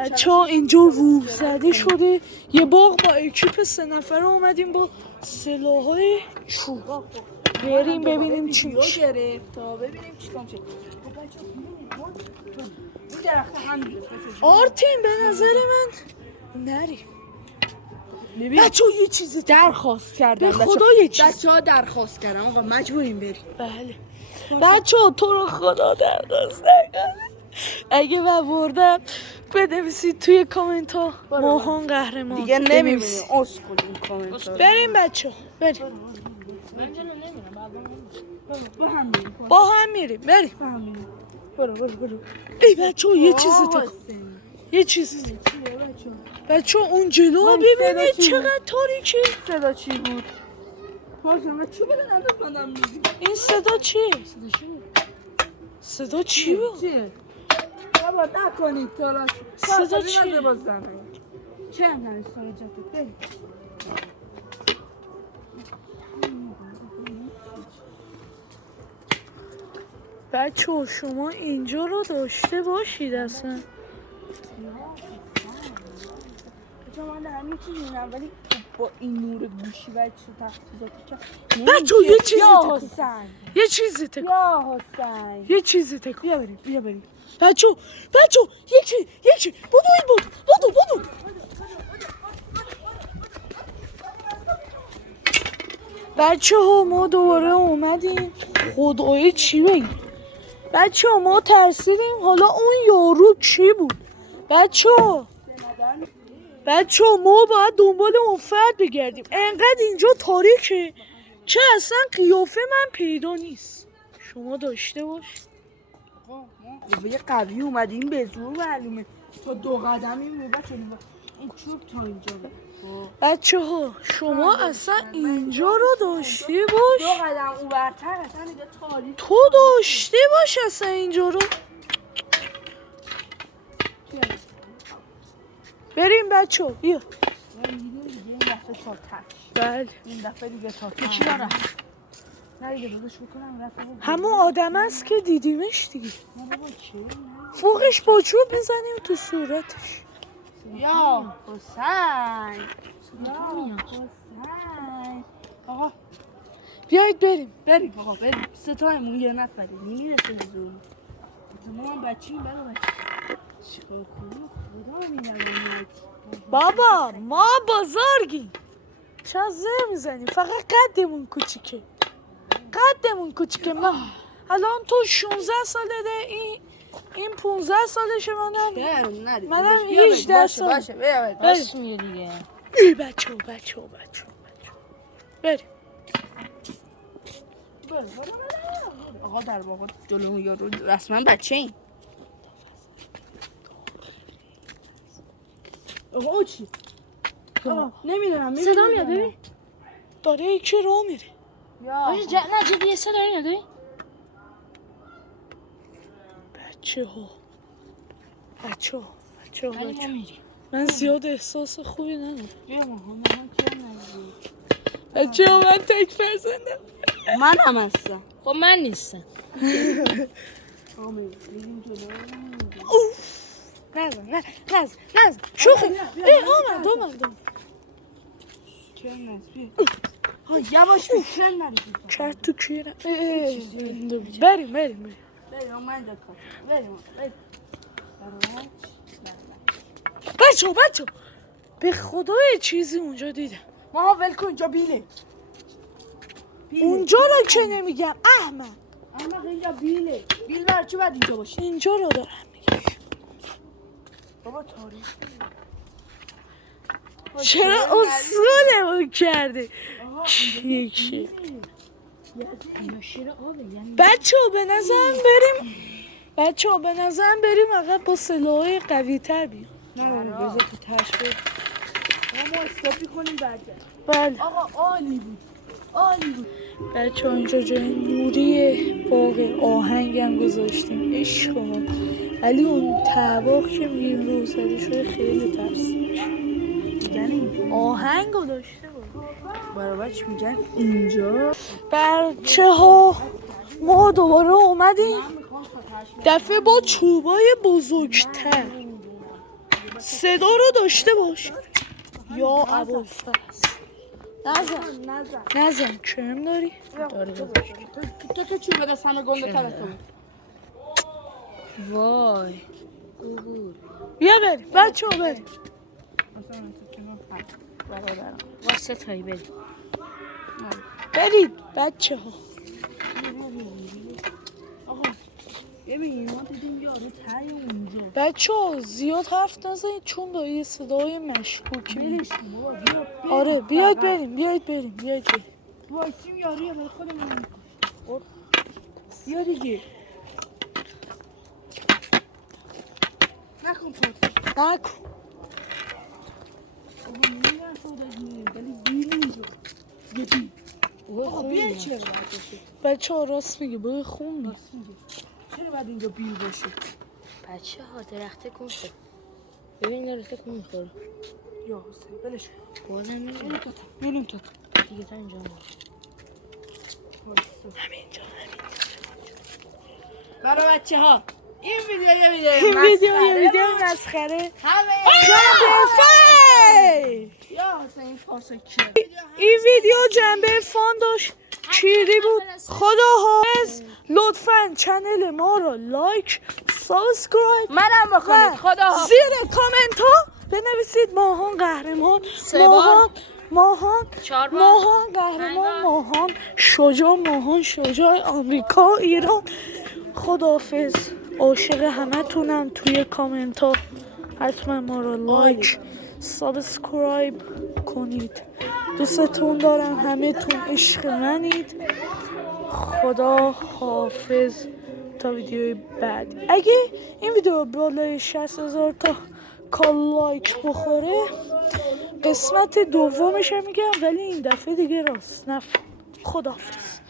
بچه ها اینجا روح زده شده. یه باغ با اکیپ 3 نفره اومدیم با سلاح‌های چوب. بریم ببینیم چی میشه. ببینیم چی میشه. خب بچه‌ها این درخت هم آرتین به نظر من نریم. بچه ها یه چیزی درخواست کردن. به خدا یه چیز. بچه‌ها درخواست کردن آقا مجبوریم بریم. بله بچه ها تو رو خدا درخواست نکن. اگه من بردم بنویسید توی کامنت ها ماهان قهرمان. دیگه نمی‌بینیم اسکول این کامنت ها. بریم بچه ها بریم. من جلو نمیرم با هم میریم بریم. برو. ای بچه ها یه چیزی تکن. یه چیزی بچه ها اون جلو ببینید چقدر تاریکی. صدا چی بود؟ پاشم چوب بدن میدی. این صدا چیه؟ صدا چی بود؟ چیه؟ بابا نکنید تو را. صدا چیه؟ چه هم نمیست جاتو بریم. بچه ها شما اینجا رو داشته باشید اصلا. من دارم یه چیزی میبینم ولی با این نور گوشی و تخصیصاتی بچه ها یه چیزی یا تکن. حسین یه چیزی تکن. یا حسین یه چیزی تکن. بیا بریم بچه یکی بدو بچه ها ما دوباره اومدیم. خدای چی بگیم بچه ها ما ترسیدیم. حالا اون یارو کی بود بچه ها ما باید دنبال اون فرد بگردیم. انقدر اینجا تاریکه که اصلا قیافه من پیدا نیست. شما داشته باش. یه قوی اومدیم به زور معلومه تا 2 قدمی بچه این چوب تا اینجا بچه ها شما اصلا اینجا رو داشته باش. 2 قدم اونورتر اصلا دیگه تاریک. تو داشته باش اصلا اینجا رو. بریم بچه ها بیا. این دفعه تا تک. بله این دفعه دیگه تا تک. کی داره؟ نه دیگه داداش بکنم همون آدم است که دیدیمش دیگه. فوقش با چوب میزنیم تو صورتش. یا حسین آقا بیایید بریم. آقا بریم 3 تایمون یه نفره نمیرسه زور ما هم بچیم چیکار کنیم خدا میدونم. بابا ما بزرگیم چه زر میزنیم. فقط قدمون کوچیکه. من الان تو 16 ساله ده این 15 سالشه. منم 18 سال. باشه بیا راست میگه دیگه. ای بچه بریم. آقا در واقع جلو یارو رسما بچه این آقا چی؟ نمیدونم صدا میاد ببین. داره یکی راه میره. آره نه جدی صدا میاد ببین. بچه ها ولی ما میریم. من زیاد احساس خوبی ندارم. بیا ما بچه ها من تک فرزندم. من هم هستم. خب من نیستم. نزن شوخی. اومد یواش کرن نریزید کرد تو کیرم. بریم من اینجا کار بریم بچه به خدا یه چیزی اونجا دیدم. ما ول کن اینجا بیله اونجا رو که نمیگم احمد اینجا بیل بر چه باید اینجا باشه؟ اینجا رو دارم میگم. بابا تاریخ چرا اصولمون کرده یکی. بچه ها به نظرم بریم عقب با سلاحای قوی تر بیام. نه بذار تو تش بریم. ما استاپی کنیم برگرد. بله آقا عالی بود بچه ها اینجا جای نوریه. باغ آهنگم گذاشتیم عشق ما. ولی اون تباق که میگیم رو زده شده خیلی ترسناک. یعنی آهنگ رو داشته بود. برای چی میگن اینجا بچه ها ما دوباره اومدیم دفعه با چوبای بزرگتر. صدا رو داشته باش. یا ابوالفضل نزن کرم داری؟ تو که چی بده همه گنده تره تو وای گوگل بیا بریم بچه ها بریم. واسه تایی بریم برید بچه ها. آقا ببین ما دیدیم یارو تای اونجا بچه ها زیاد حرف نزنید چون دایی صدای مشکوکی میاد. برش کن بابا بیا آره بیاید بریم وایسیم یارویه برای خودمون میکن بیا دیگه نکن پارسی نکن. آقا میگن سودگی ولی دیر اینجا یکی آقا بیا چرا باید باشه بچه ها راست میگه باید خون میاد. راست میگه چرا باید اینجا بیر باشه بچه ها درخته کن شد ببین درخته کن میخوره یا حسین بلش کن بازم میگه میریم تا دیگه تا اینجا ما همینجا برای بچه ها این ویدیو مسخره. همه یا حسین فاسکه این ویدیو جنبه فان داشت چیری بود. خدا حافظ. لطفا چنل ما رو لایک سابسکرایب منم بکنید خدا حافظ زیر کامنت ها بنویسید ماهان قهرمان ماهان قهرمان ماهان شجاع آمریکا ایران. خداحافظ. عاشق همه تونم. توی کامنت ها حتما ما رو لایک سابسکرایب کنید. دوستتون دارم. همه تون عشق منید. خدا حافظ تا ویدیوی بعد. اگه این ویدیو بالای 60,000 تا لایک بخوره قسمت دومش میگم ولی این دفعه دیگه راست نفهم. خدا حافظ.